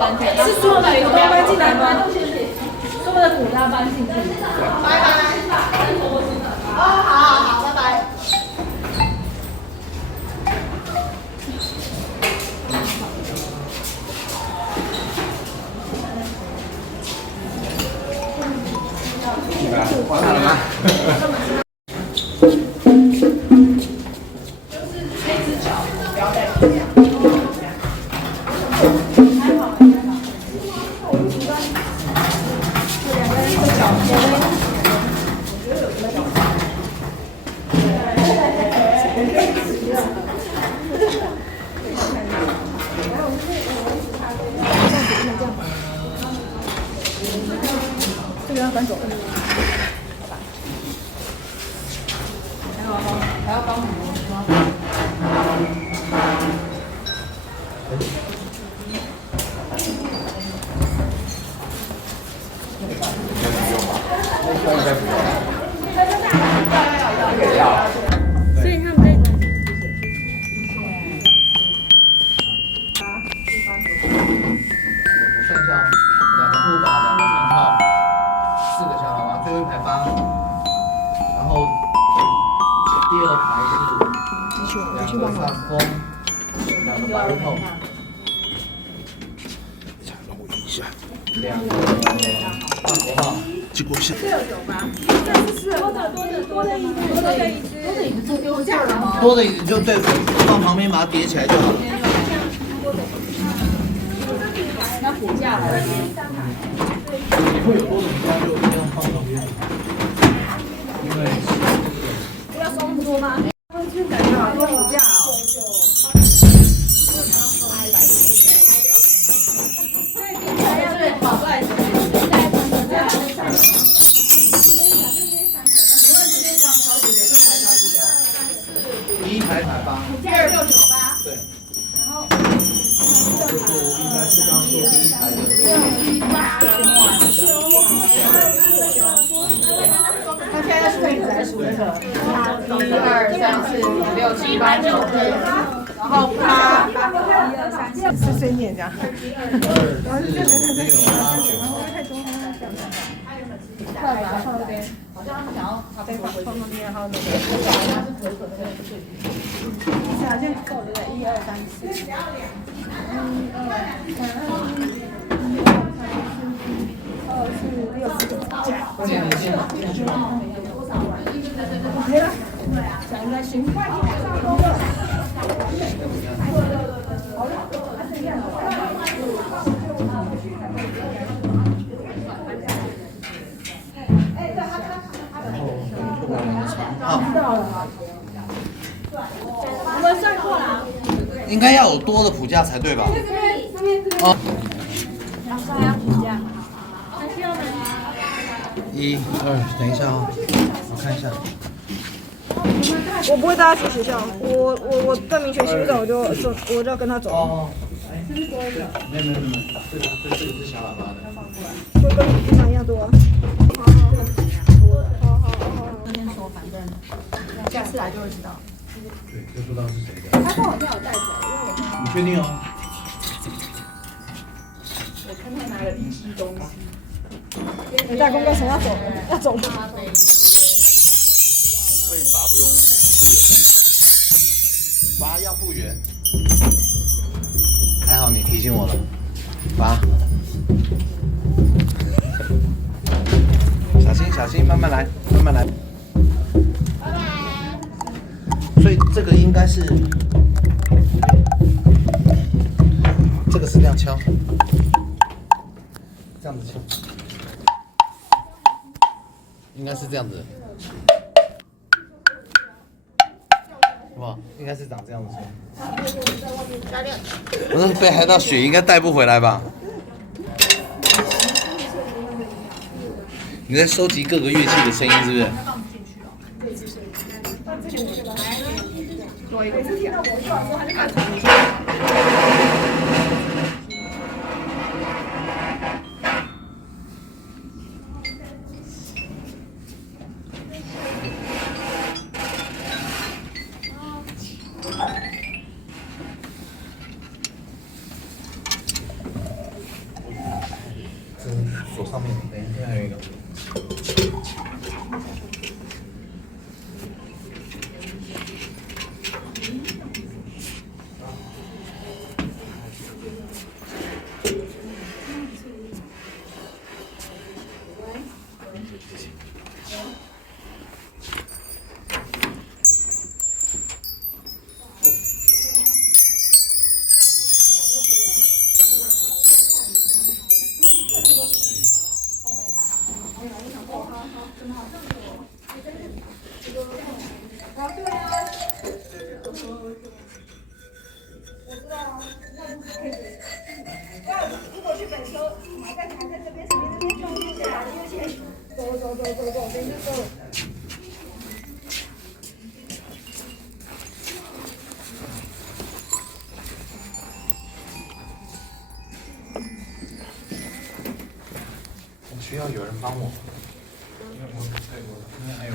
搬进来，是所有的股东搬进来吗？所有的股东搬进去。拜拜。哦，好，拜拜。换好了吗？这个要搬走。还要帮我吗？应该不用。所以他们在。我算一下哦，2个护把，2个长号，4个小喇叭，最后一排8，然后第2排是2个萨克斯风，2个巴瑞透，让我一下， 2个法国号。结果是多的椅子就对，放旁边把它叠起来就好了。那骨架了。你会有多的椅子就一样放旁边，因为不要收那么多吗？去感觉好多骨架哦。第1排排8，第2698。对，然后就是应该是刚刚说第1排的。他现在数椅子还是数那个？1、2、3、4、5、6、7、8、9，然后8、1、2、3、4，碎碎念这样。然后就这太多，快把它放那边。好像他们想要它放那边，然后那个好像是可可的碎片。是啊，这样够对不对？1、2、3、4。1、2、3、2、4、6、建立线，没了，想应该行。我们算过了。应该要有多的谱架才对吧？哦。还要评价。还需要吗1、2，等一下哦，我看一下。我不会带他去学校，我邓明全行不走，我就要跟他走。哦。没有，这个是小喇叭的。就跟你平常一样多。那天说，反正下次来就会知道。对，就不知道是谁的。他说好像有带走，因为我你确定哦？看他拿了一支东西。你带公干什么要走？要走。会罚不用复原，罚要复原。还好你提醒我了，罚。小心，慢慢来，慢慢来。所以这个应该是，这个是这样敲，这样子敲，应该是这样子，哇，应该是长这样子敲。我那北海道雪应该带不回来吧？你在收集各个乐器的声音是不是？上面，等一下还有一个。如果去北车，还在这边，那边撞进去了，因为前走，别就走。我需要有人帮我，因为我太多了，因为还有。